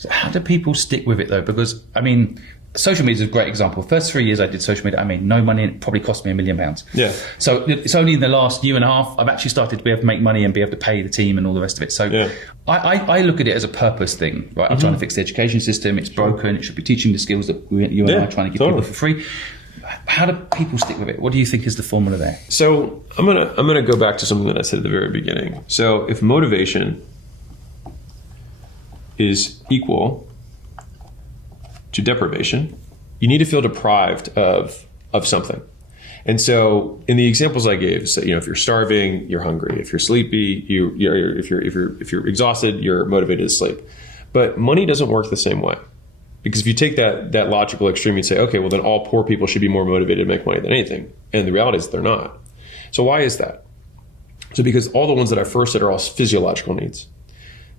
So how do people stick with it though? Because I mean, social media is a great example. First 3 years I did social media, I made no money, and it probably cost me £1 million. Yeah. So it's only in the last year and a half I've actually started to be able to make money and be able to pay the team and all the rest of it. So yeah. I look at it as a purpose thing, right? I'm trying to fix the education system. It's broken. It should be teaching the skills that you and I are trying to give people for free. How do people stick with it? What do you think is the formula there? So I'm gonna go back to something that I said at the very beginning. So if motivation is equal to deprivation, you need to feel deprived of something. And so in the examples I gave, so, if you're starving, you're hungry. If you're sleepy, if you're exhausted, you're motivated to sleep. But money doesn't work the same way. Because if you take that logical extreme and say, okay, well then all poor people should be more motivated to make money than anything. And the reality is they're not. So why is that? So because all the ones that I first said are all physiological needs.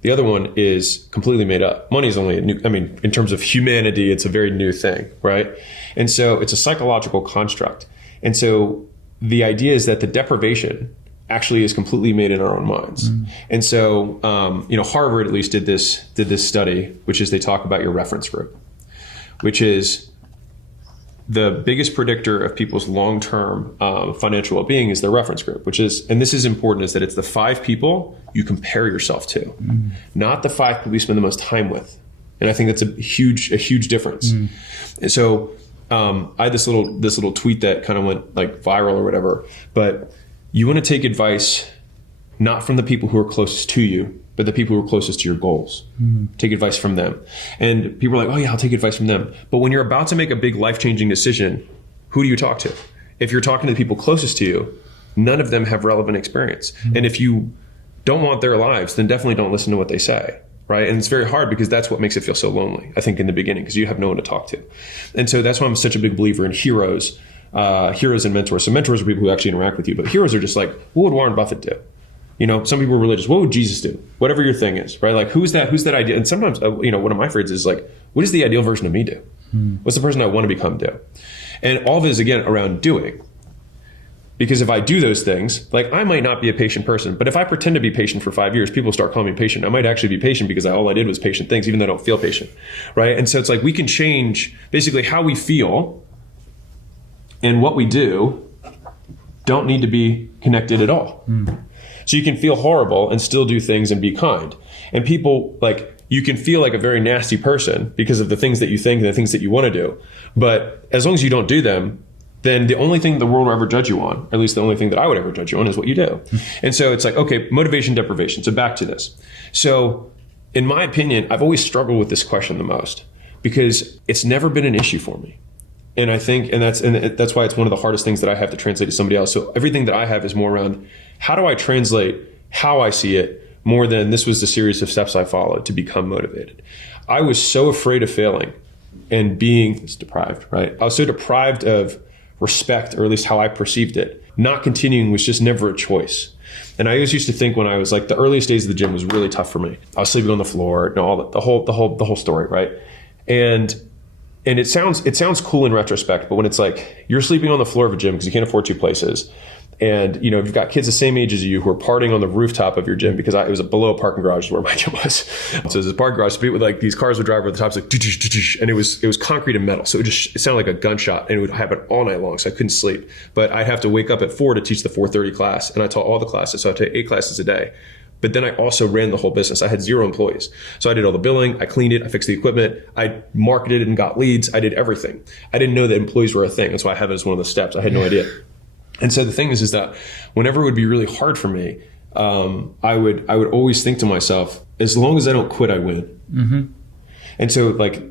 The other one is completely made up. Money is only in terms of humanity, it's a very new thing, right? And so it's a psychological construct. And so the idea is that the deprivation actually is completely made in our own minds. And so, Harvard at least did this study, which is they talk about your reference group, which is the biggest predictor of people's long-term financial well-being is their reference group, and this is important, is that it's the 5 people you compare yourself to, not the 5 people you spend the most time with. And I think that's a huge difference. And so I had this little tweet that kind of went like viral or whatever, but you want to take advice not from the people who are closest to you, but the people who are closest to your goals. Take advice from them. And people are like, oh yeah, I'll take advice from them. But when you're about to make a big life-changing decision, who do you talk to? If you're talking to the people closest to you, none of them have relevant experience. And if you don't want their lives, then definitely don't listen to what they say, right? And it's very hard because that's what makes it feel so lonely, I think, in the beginning, because you have no one to talk to. And so that's why I'm such a big believer in heroes and mentors. So mentors are people who actually interact with you, but heroes are just like, what would Warren Buffett do? Some people are religious. What would Jesus do? Whatever your thing is, right? Like, who's that idea? And sometimes, one of my phrases is like, what does the ideal version of me do? What's the person I want to become do? And all of it is, again, around doing. Because if I do those things, like, I might not be a patient person, but if I pretend to be patient for 5 years, people start calling me patient. I might actually be patient because all I did was patient things, even though I don't feel patient, right? And so it's like, we can change basically how we feel, and what we do don't need to be connected at all. So you can feel horrible and still do things and be kind. And people, like, you can feel like a very nasty person because of the things that you think and the things that you want to do. But as long as you don't do them, then the only thing the world will ever judge you on, or at least the only thing that I would ever judge you on, is what you do. And so it's like, okay, motivation, deprivation. So back to this. So in my opinion, I've always struggled with this question the most because it's never been an issue for me. And I think, that's why it's one of the hardest things that I have to translate to somebody else. So everything that I have is more around, how do I translate how I see it more than this was the series of steps I followed to become motivated. I was so afraid of failing and being deprived, right? I was so deprived of respect, or at least how I perceived it. Not continuing was just never a choice. And I always used to think when I was like, the earliest days of the gym was really tough for me. I was sleeping on the floor, the whole story, right? And it sounds cool in retrospect, but when it's like you're sleeping on the floor of a gym because you can't afford 2 places, and you've got kids the same age as you who are partying on the rooftop of your gym, because it was below a parking garage where my gym was. So there's a parking garage, so with like these cars would drive over the top, it's like, and it was concrete and metal, so it sounded like a gunshot, and it would happen all night long. So I couldn't sleep, but I'd have to wake up at 4 to teach the 4:30 class, and I taught all the classes, so I take 8 classes a day. But then I also ran the whole business. I had 0 employees. So I did all the billing, I cleaned it, I fixed the equipment, I marketed it and got leads, I did everything. I didn't know that employees were a thing. That's why I have it as one of the steps. I had no idea. And so the thing is that whenever it would be really hard for me, I would always think to myself, as long as I don't quit, I win. Mm-hmm. And so like,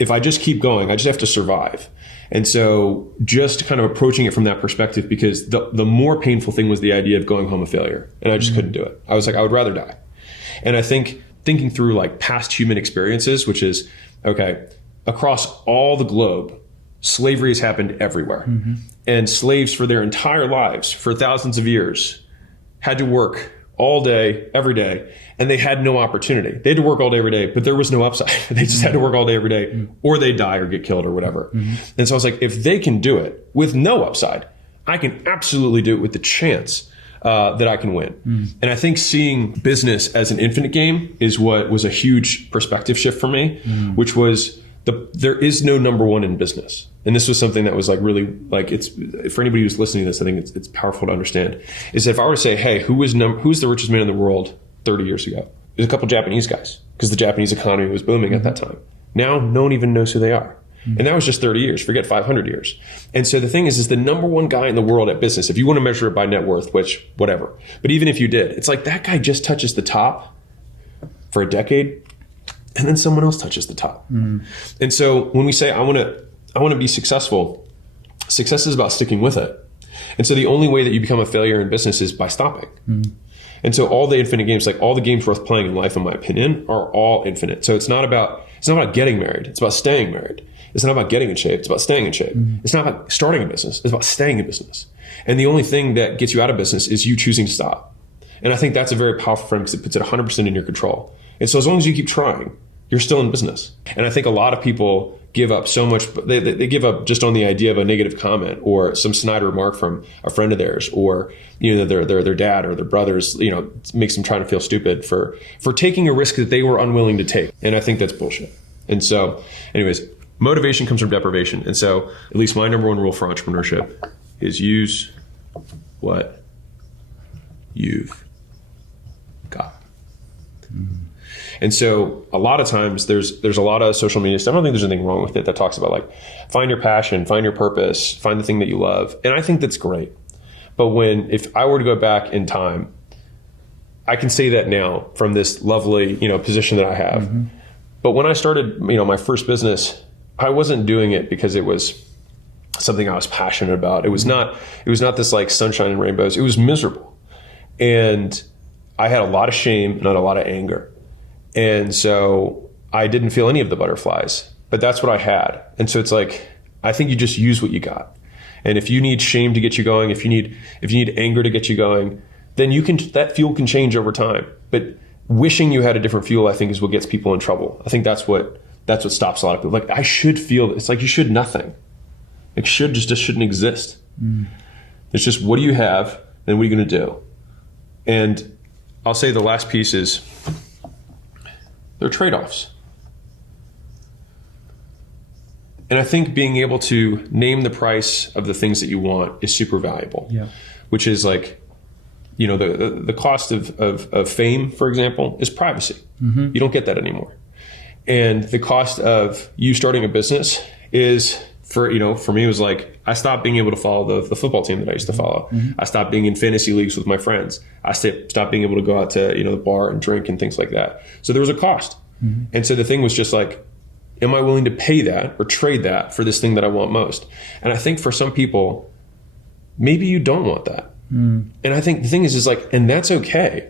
if I just keep going, I just have to survive. And so just kind of approaching it from that perspective, because the more painful thing was the idea of going home a failure. And I just couldn't do it. I was like, I would rather die. And I think thinking through like past human experiences, which is, okay, across all the globe, slavery has happened everywhere. Mm-hmm. And slaves for their entire lives, for thousands of years, had to work all day, every day, and they had no opportunity. They had to work all day, every day, but there was no upside. They just had to work all day, every day, or they die or get killed or whatever. Mm-hmm. And so I was like, if they can do it with no upside, I can absolutely do it with the chance that I can win. And I think seeing business as an infinite game is what was a huge perspective shift for me, which was there is no number one in business. And this was something that was like really like, it's for anybody who's listening to this, I think it's powerful to understand, is that if I were to say, hey, who's the richest man in the world 30 years ago? There's a couple Japanese guys, because the Japanese economy was booming at that time. Now, no one even knows who they are. And that was just 30 years, forget 500 years. And so the thing is the number one guy in the world at business, if you want to measure it by net worth, which whatever, but even if you did, it's like that guy just touches the top for a decade, and then someone else touches the top. And so when we say, I want to be successful, success is about sticking with it. And so the only way that you become a failure in business is by stopping. And so all the infinite games, like all the games worth playing in life, in my opinion, are all infinite. So it's not about getting married. It's about staying married. It's not about getting in shape. It's about staying in shape. It's not about starting a business. It's about staying in business. And the only thing that gets you out of business is you choosing to stop. And I think that's a very powerful frame, because it puts it 100% in your control. And so as long as you keep trying, you're still in business. And I think a lot of people give up so much. They give up just on the idea of a negative comment or some snide remark from a friend of theirs, or their dad or their brothers, makes them try to feel stupid for taking a risk that they were unwilling to take. And I think that's bullshit. And so anyways, motivation comes from deprivation. And so at least my number one rule for entrepreneurship is use what you've got. And so a lot of times there's a lot of social media stuff. I don't think there's anything wrong with it that talks about like, find your passion, find your purpose, find the thing that you love. And I think that's great. But if I were to go back in time, I can say that now from this lovely, position that I have. But when I started, my first business, I wasn't doing it because it was something I was passionate about. It was not this like sunshine and rainbows. It was miserable. And I had a lot of shame and a lot of anger. And so I didn't feel any of the butterflies, but that's what I had. And so it's like, I think you just use what you got. And if you need shame to get you going, if you need anger to get you going, then that fuel can change over time. But wishing you had a different fuel, I think, is what gets people in trouble. I think that's what stops a lot of people. Like, I should feel, it's like you should nothing. It should just shouldn't exist. It's just, what do you have? Then what are you going to do? And I'll say the last piece is, they're trade-offs. And I think being able to name the price of the things that you want is super valuable. Yeah. Which is like, the cost of fame, for example, is privacy. You don't get that anymore. And the cost of you starting a business is, for me, it was like, I stopped being able to follow the football team that I used to follow. I stopped being in fantasy leagues with my friends. I stopped being able to go out to, the bar and drink and things like that. So there was a cost. And so the thing was just like, am I willing to pay that or trade that for this thing that I want most? And I think for some people, maybe you don't want that. And I think the thing is like, and that's okay.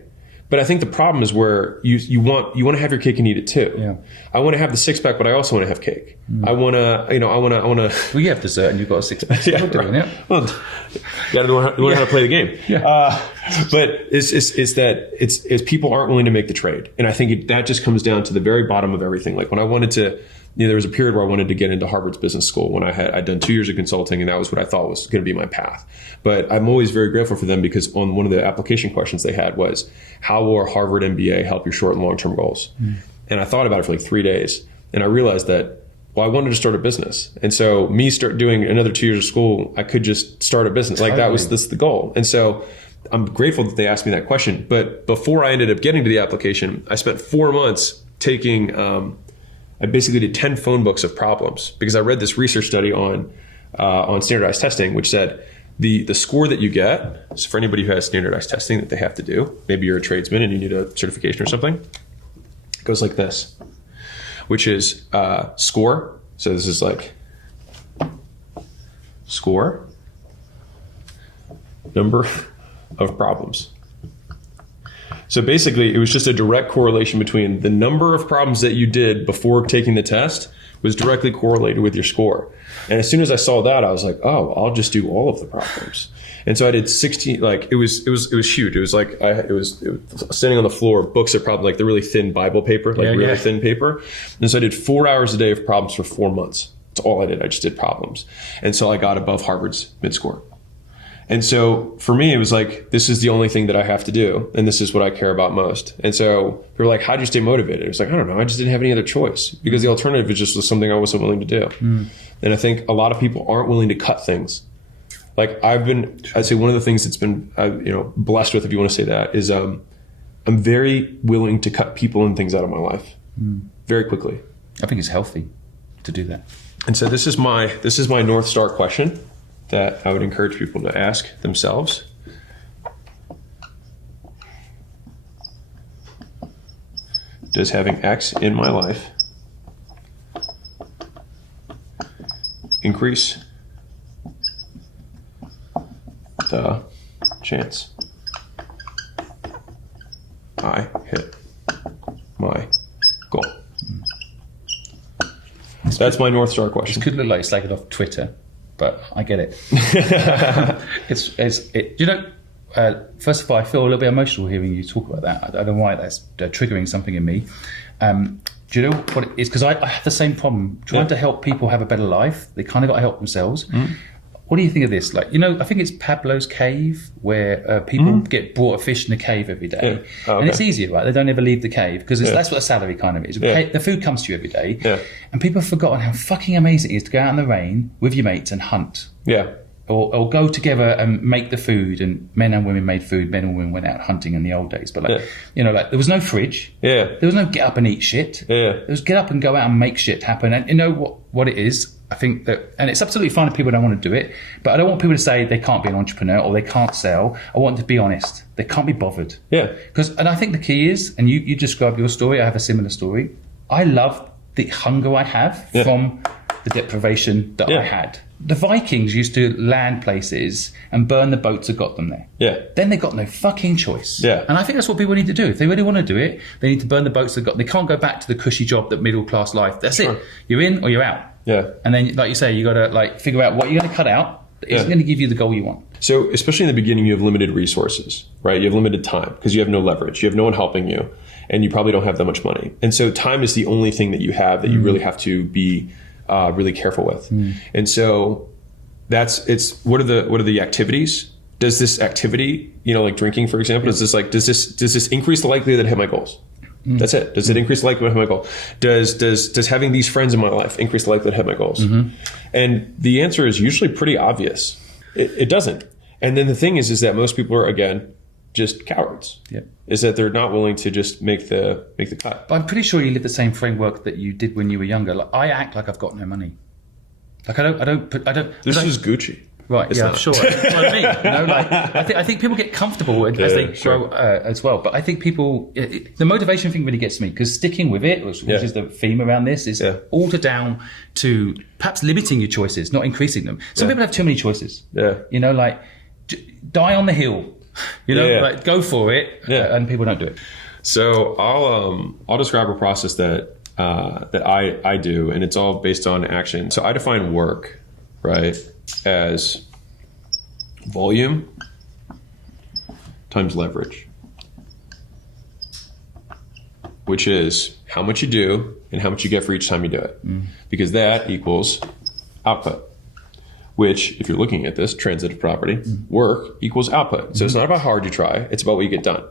But I think the problem is where you want to have your cake and eat it too. Yeah. I want to have the six pack, but I also want to have cake. I want to. Well, you have dessert and you've got a six pack. Yeah, right. Yeah. Well, you got to know how to play the game. Yeah. But it's people aren't willing to make the trade, and I think that just comes down to the very bottom of everything. Like when I wanted to. There was a period where I wanted to get into Harvard's business school when I'd done 2 years of consulting, and that was what I thought was going to be my path. But I'm always very grateful for them, because on one of the application questions they had was, how will a Harvard MBA help your short and long-term goals? And I thought about it for like 3 days, and I realized that, well, I wanted to start a business. And so me start doing another 2 years of school, I could just start a business. Like that was the goal. And so I'm grateful that they asked me that question. But before I ended up getting to the application, I spent 4 months taking, I basically did 10 phone books of problems, because I read this research study on standardized testing, which said the score that you get, so for anybody who has standardized testing that they have to do, maybe you're a tradesman and you need a certification or something, it goes like this, which is score. So this is like score, number of problems. So basically, it was just a direct correlation between the number of problems that you did before taking the test was directly correlated with your score. And as soon as I saw that, I was like, oh, I'll just do all of the problems. And so I did 16, like it was huge. It was like, it was standing on the floor, books are probably like the really thin Bible paper, like thin paper. And so I did 4 hours a day of problems for 4 months. That's all I did. I just did problems. And so I got above Harvard's mid-score. And so for me, it was like, this is the only thing that I have to do. And this is what I care about most. And so they were like, how'd you stay motivated? It was like, I don't know. I just didn't have any other choice because the alternative is just was something I wasn't willing to do. And I think a lot of people aren't willing to cut things. Like I'd say one of the things that's been, blessed with, if you want to say that, is I'm very willing to cut people and things out of my life very quickly. I think it's healthy to do that. And so this is my North Star question that I would encourage people to ask themselves. Does having X in my life increase the chance I hit my goal? That's my North Star question. It could look like it's taken off Twitter, but I get it. First of all, I feel a little bit emotional hearing you talk about that. I don't know why that's triggering something in me. Do you know what it is? Because I have the same problem trying to help people have a better life. They kind of got to help themselves. What do you think of this? Like, I think it's Pablo's cave where people get brought a fish in the cave every day. Yeah. Oh, okay. And it's easier, right? They don't ever leave the cave because that's what a salary kind of is. Yeah. The food comes to you every day. Yeah. And people have forgotten how fucking amazing it is to go out in the rain with your mates and hunt. Yeah. Or go together and make the food, and men and women made food. Men and women went out hunting in the old days. But there was no fridge. Yeah. There was no get up and eat shit. Yeah. There was get up and go out and make shit happen. And you know what it is? I think that, and it's absolutely fine if people don't want to do it, but I don't want people to say they can't be an entrepreneur or they can't sell. I want them to be honest. They can't be bothered. Yeah. And I think the key is, and you describe your story, I have a similar story. I love the hunger I have from the deprivation that I had. The Vikings used to land places and burn the boats that got them there. Yeah. Then they got no fucking choice. Yeah. And I think that's what people need to do. If they really want to do it, they need to burn the boats that got. They can't go back to the cushy job, that middle class life. That's it. You're in or you're out. Yeah. And then, like you say, you got to figure out what you're going to cut out that isn't going to give you the goal you want. So, especially in the beginning, you have limited resources, right? You have limited time because you have no leverage. You have no one helping you, and you probably don't have that much money. And so, time is the only thing that you have that you really have to be really careful with. And so, what are the activities? Does this activity, like drinking, for example, does this increase the likelihood that I hit my goals? That's it. Does it increase the likelihood of my goal? Does having these friends in my life increase the likelihood of my goals? And the answer is usually pretty obvious. It doesn't. And then the thing is that most people are, again, just cowards. Yep. Is that they're not willing to just make the cut. But I'm pretty sure you live the same framework that you did when you were younger. Like, I act like I've got no money. Like I don't. This is Gucci. Right, it's not. Sure. That's what I mean. I think people get comfortable as they grow as well. But I think people, the motivation thing really gets me, because sticking with it, which is the theme around this, is altered down to perhaps limiting your choices, not increasing them. Some people have too many choices. Yeah. Die on the hill. Like go for it. Yeah. And people don't do it. So I'll describe a process that I do, and it's all based on action. So I define work, right, as volume times leverage, which is how much you do and how much you get for each time you do it, because that equals output, which, if you're looking at this transitive property, work equals output. So it's not about how hard you try, it's about what you get done.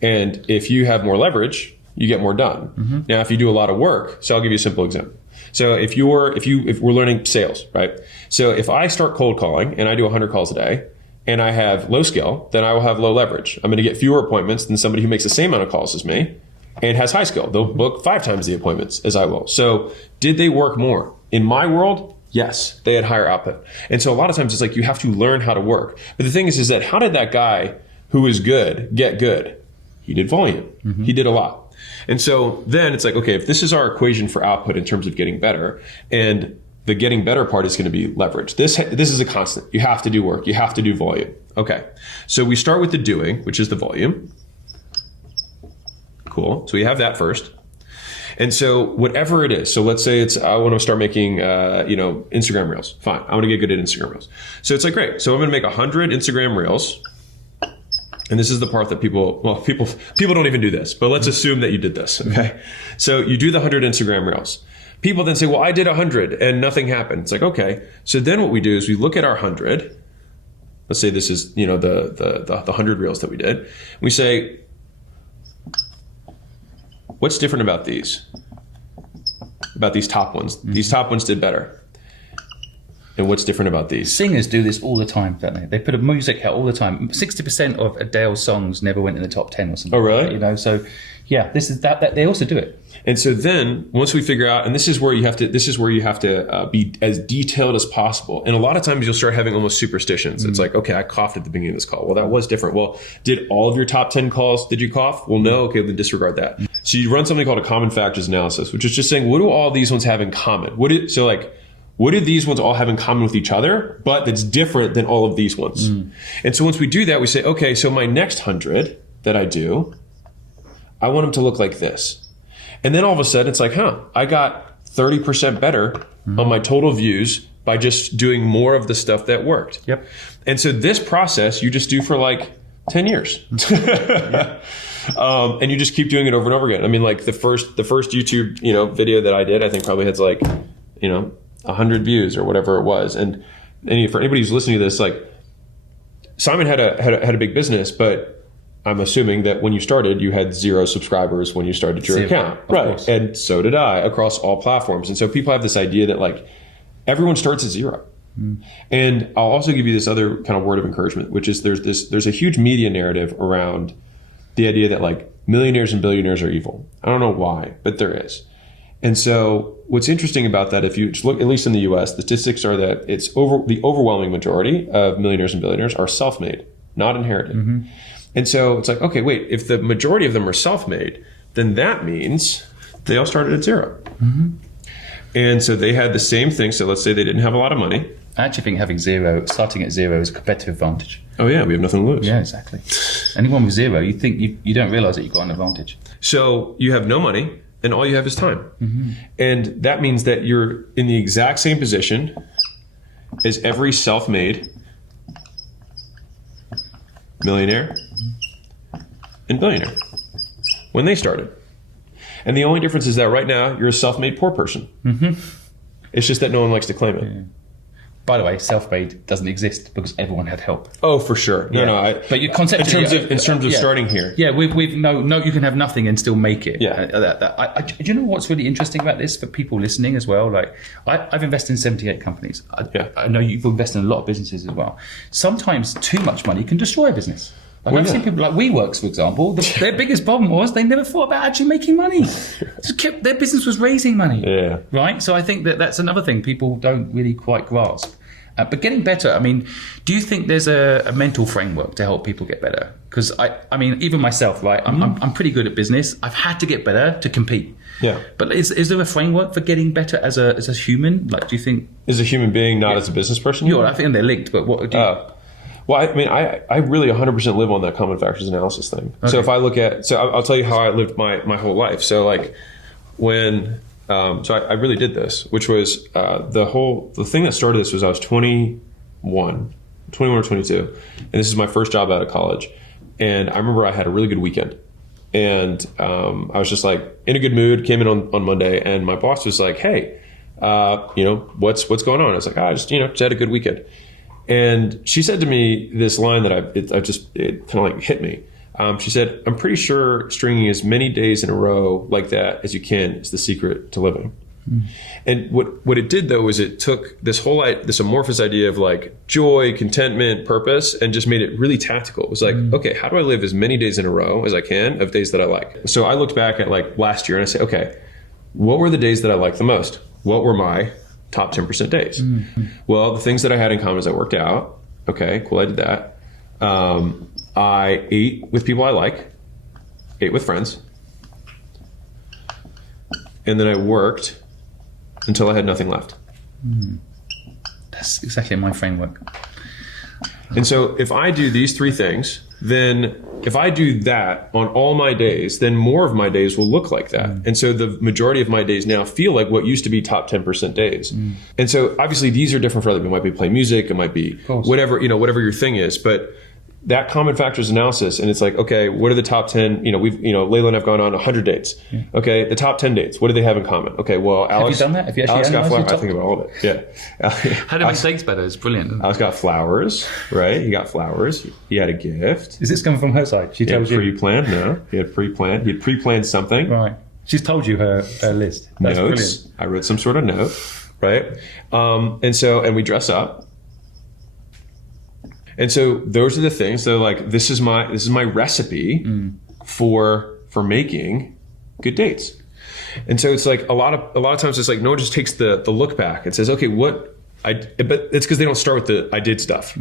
And if you have more leverage, you get more done. Now, if you do a lot of work, so I'll give you a simple example. So if we're learning sales, right? So if I start cold calling and I do 100 calls a day and I have low skill, then I will have low leverage. I'm going to get fewer appointments than somebody who makes the same amount of calls as me and has high skill. They'll book 5 times the appointments as I will. So did they work more? In my world, yes, they had higher output. And so a lot of times it's like you have to learn how to work. But the thing is that how did that guy who is good get good? He did volume. He did a lot. And so then it's like, okay, if this is our equation for output in terms of getting better, and the getting better part is going to be leverage. This is a constant. You have to do work. You have to do volume. Okay. So we start with the doing, which is the volume. Cool. So we have that first. And so whatever it is, so let's say I want to start making, Instagram reels. Fine. I want to get good at Instagram reels. So it's like, great. So I'm going to make 100 Instagram reels. And this is the part that people don't even do this, but let's assume that you did this, okay? So you do the 100 Instagram reels. People then say, well, I did 100 and nothing happened. It's like, okay. So then what we do is we look at our 100. let's say this is, the 100 reels that we did. We say, what's different about these? About these top ones. These top ones did better. And what's different about these? Singers do this all the time, don't they? They put a music out all the time. 60% of Adele's songs never went in the top 10 or something. Oh, really? So yeah, this is that they also do it. And so then once we figure out, and this is where you have to be as detailed as possible. And a lot of times you'll start having almost superstitions. It's like, okay, I coughed at the beginning of this call. Well, that was different. Well, did all of your top 10 calls, did you cough? Well, no. Okay, then disregard that. So you run something called a common factors analysis, which is just saying, what do all these ones have in common? What do these ones all have in common with each other, but that's different than all of these ones? And so once we do that, we say, okay, so my next 100 that I do, I want them to look like this. And then all of a sudden it's like, I got 30% better on my total views by just doing more of the stuff that worked. Yep. And so this process you just do for like 10 years. And you just keep doing it over and over again. I mean, like the first YouTube, video that I did, I think probably had like, 100 views or whatever it was. And for anybody who's listening to this, like Simon had a big business, but I'm assuming that when you started, you had 0 subscribers when you started your account. Right. Course. And so did I, across all platforms. And so people have this idea that like everyone starts at 0. And I'll also give you this other kind of word of encouragement, which is there's a huge media narrative around the idea that like millionaires and billionaires are evil. I don't know why, but there is. And so what's interesting about that, if you just look, at least in the US, the statistics are that the overwhelming majority of millionaires and billionaires are self-made, not inherited. And so it's like, okay, wait, if the majority of them are self-made, then that means they all started at 0. And so they had the same thing. So let's say they didn't have a lot of money. I actually think starting at 0 is a competitive advantage. Oh yeah, we have nothing to lose. Yeah, exactly. Anyone with 0, you think you don't realize that you've got an advantage. So you have no money and all you have is time. And that means that you're in the exact same position as every self-made millionaire and billionaire when they started. And the only difference is that right now you're a self-made poor person. It's just that no one likes to claim it. Yeah. By the way, self-made doesn't exist because everyone had help. Oh, for sure. But you conceptually, in terms of starting here. Yeah, we've no. You can have nothing and still make it. Yeah. Do you know what's really interesting about this for people listening as well? Like, I've invested in 78 companies. I know you've invested in a lot of businesses as well. Sometimes too much money can destroy a business. Like I've seen people like WeWorks, for example. Their biggest problem was they never thought about actually making money. Their business was raising money. Yeah. Right? So I think that's another thing people don't really quite grasp. But getting better, I mean, do you think there's a mental framework to help people get better? Because I mean, even myself, right? I'm pretty good at business. I've had to get better to compete. Yeah. But is there a framework for getting better as a human? Like, do you think as a human being, not as a business person? Yeah, I think they're linked. But what do you? Well, I mean, I really 100% live on that common factors analysis thing. Okay. So if I look at, I'll tell you how I lived my whole life. So like when, I really did this, which was the thing that started this was I was 21 or 22. And this is my first job out of college. And I remember I had a really good weekend. And I was just like in a good mood, came in on Monday. And my boss was like, hey, what's going on? I was like, I just had a good weekend. And she said to me this line that it kind of like hit me. She said, I'm pretty sure stringing as many days in a row like that as you can is the secret to living. And what it did though is it took this amorphous idea of like joy, contentment, purpose, and just made it really tactical. It was like, okay, how do I live as many days in a row as I can of days that I like? So I looked back at like last year and I said, okay, what were the days that I liked the most? What were my top 10% days? Well, the things that I had in common is I worked out. Okay, cool, I did that. I ate with people I like, ate with friends. And then I worked until I had nothing left. That's exactly my framework. And so if I do these 3 things, then if I do that on all my days, then more of my days will look like that. And so the majority of my days now feel like what used to be top 10% days. And so obviously these are different for other people. It might be playing music, it might be whatever your thing is. But that common factors analysis, and it's like, okay, what are the top 10? Layla and I've gone on 100 dates. Yeah. Okay, the top 10 dates, what do they have in common? Okay, well, Alex. Have you done that? Have you actually Alex got flowers. I think about all of it. Yeah. How to make dates better? It's brilliant. Alex got flowers, right? He got flowers. He had a gift. Is this coming from her side? She tells you. Pre-planned? No. He had pre-planned. He had pre-planned something. Right. She's told you her list. That's notes. Brilliant. I wrote some sort of note, right? And we dress up. And so those are the things that are like, this is my recipe for making good dates. And so it's like a lot of times it's like no one just takes the look back and says, okay, but it's because they don't start with the I did stuff.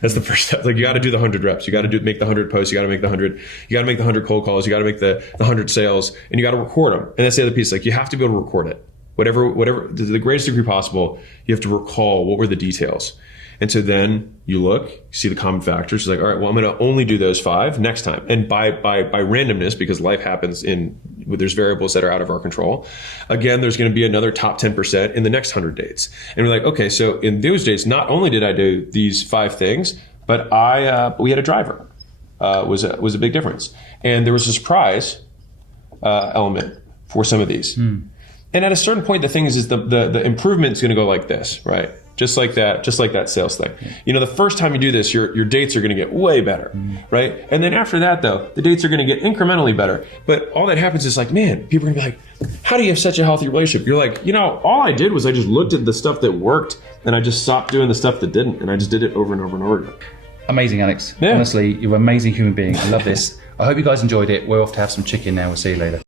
That's the first step. Like you got to do the 100 reps. You got to make the 100 posts. You got to make the 100. You got to make the 100 cold calls. You got to make the 100 sales, and you got to record them. And that's the other piece. Like you have to be able to record it. Whatever, to the greatest degree possible, you have to recall what were the details. And so then you look, you see the common factors. You're like, all right, well, I'm going to only do those 5 next time. And by randomness, because life happens there's variables that are out of our control. Again, there's going to be another top 10% in the next 100 dates. And we're like, okay, so in those dates, not only did I do these 5 things, but we had a driver. Was a big difference. And there was a surprise element for some of these. And at a certain point, the thing is the improvement is going to go like this, right? Just like that sales thing. The first time you do this, your dates are going to get way better, right? And then after that, though, the dates are going to get incrementally better. But all that happens is like, man, people are going to be like, how do you have such a healthy relationship? You're like, all I did was I just looked at the stuff that worked and I just stopped doing the stuff that didn't. And I just did it over and over and over again. Amazing, Alex. Yeah. Honestly, you're an amazing human being. I love this. I hope you guys enjoyed it. We're off to have some chicken now. We'll see you later.